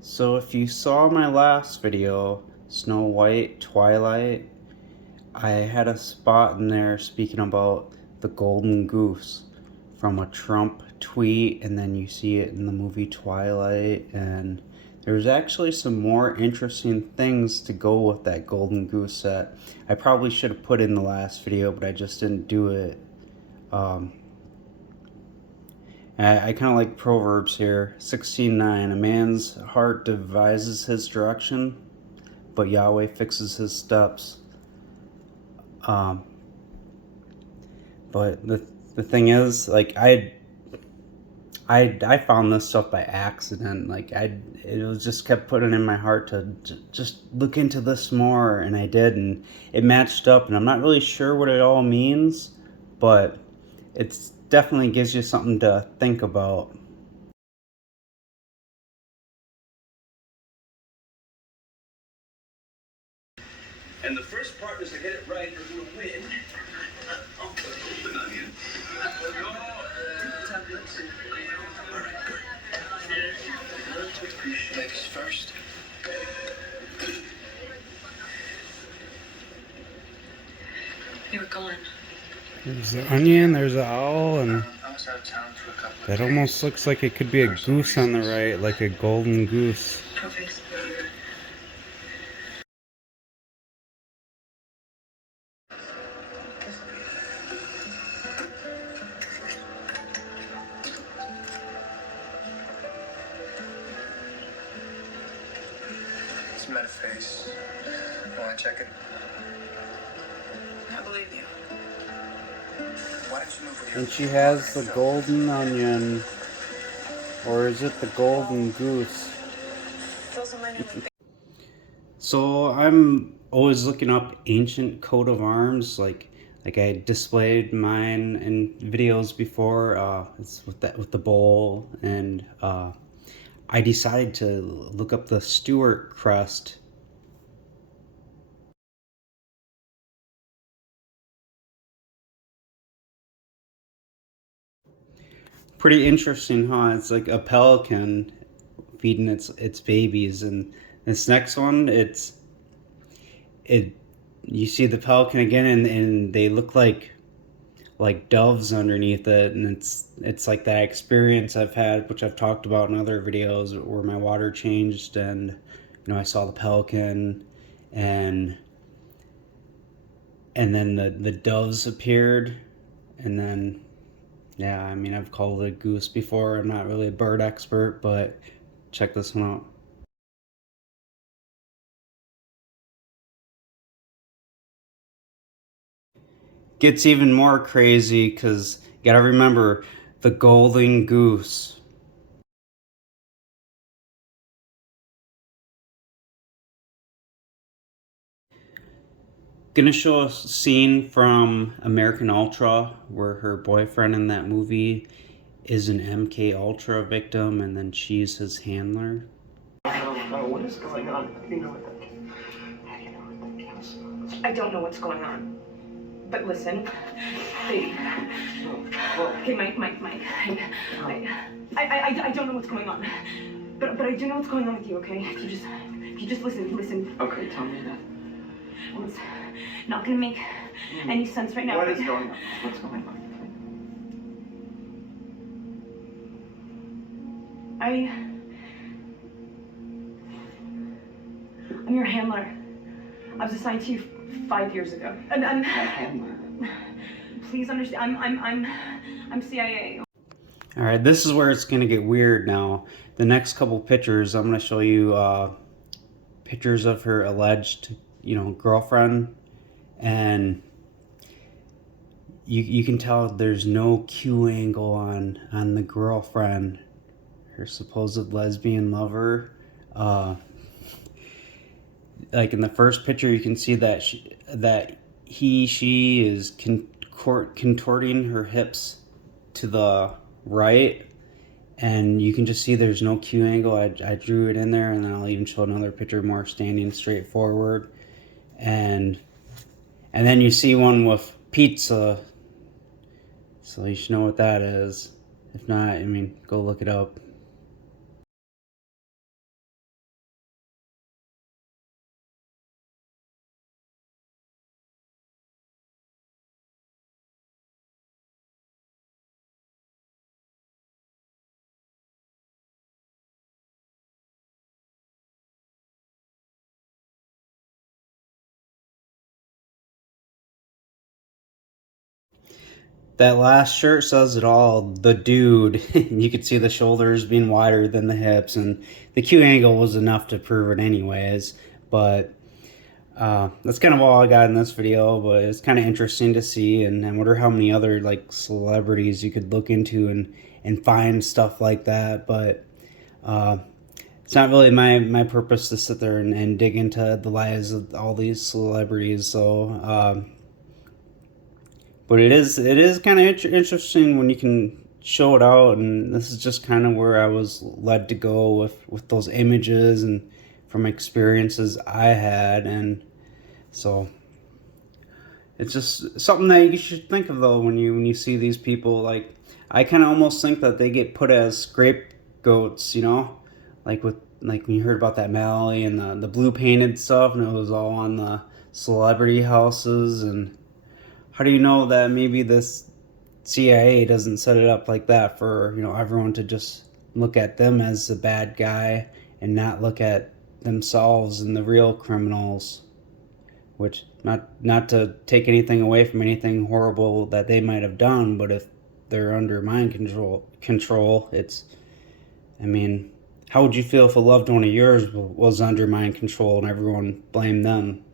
So if you saw my last video, White Twilight, I had a spot in there speaking about the Golden Goose from a Trump tweet, and then you see it in the movie Twilight, and there's actually some more interesting things to go with that Golden Goose set. I probably should have put in the last video, but I just didn't do it. I kind of like Proverbs here. 16:9. A man's heart devises his direction, but Yahweh fixes his steps. Um, but the thing is, like I found this stuff by accident. Like it was just kept putting in my heart to just look into this more, and I did, and it matched up. And I'm not really sure what it all means, but it's definitely gives you something to think about. And the first partners to get it right are going to win. I'll put an onion. All right, good. Ladies first. You were gone. There's the onion, there's the owl, and I was out of town for a couple of that days. almost looks like it could be a goose on the right, like a golden goose. Perfect. It's metaphase. Want to check it? I believe you. Why don't you move with your... And she has the golden onion, or is it the golden goose? Those are mine. So I'm always looking up ancient coat of arms, like I displayed mine in videos before. It's with the bowl, and I decided to look up the Stuart crest. Pretty interesting, huh? It's like a pelican feeding its babies, and this next one, it you see the pelican again, and they look like doves underneath it, and it's like that experience I've had, which I've talked about in other videos, where my water changed, and I saw the pelican, and then the doves appeared, and then yeah, I mean, I've called it a goose before. I'm not really a bird expert, but check this one out. Gets even more crazy because you gotta remember the golden goose. Gonna show a scene from American Ultra where her boyfriend in that movie is an MK Ultra victim, and then she's his handler. Oh, what is going on? How do you know what that means? How do you know what that means? I don't know what's going on. But listen, baby. Okay, Mike. I don't know what's going on. But I do know what's going on with you, okay? If you just listen. Okay, tell me that. It's not gonna make any sense right now. What is going on? What's going on? I'm your handler. I was assigned to you 5 years ago. And I'm A handler. please understand. I'm CIA. All right, this is where it's gonna get weird now. The next couple pictures, I'm gonna show you pictures of her alleged, girlfriend, and you can tell there's no Q angle on the girlfriend, her supposed lesbian lover. Like in the first picture, you can see that she is contorting her hips to the right, and you can just see there's no Q angle. I drew it in there, and then I'll even show another picture more standing straight forward, and then you see one with pizza, so you should know what that is. If not, I mean, go look it up. That last shirt says it all. The dude. You could see the shoulders being wider than the hips, and the Q angle was enough to prove it anyways. But that's kind of all I got in this video, but it's kind of interesting to see, and I wonder how many other like celebrities you could look into and find stuff like that. But it's not really my purpose to sit there and dig into the lives of all these celebrities. So but it is kind of interesting when you can show it out, and this is just kind of where I was led to go with those images and from experiences I had. And so it's just something that you should think of though when you see these people. Like, I kind of almost think that they get put as scapegoats, you know, like when you heard about that Mallory and the blue painted stuff, and it was all on the celebrity houses. And how do you know that maybe this CIA doesn't set it up like that for, you know, everyone to just look at them as the bad guy and not look at themselves and the real criminals? Which, not to take anything away from anything horrible that they might have done, but if they're under mind control, it's, I mean, how would you feel if a loved one of yours was under mind control and everyone blamed them?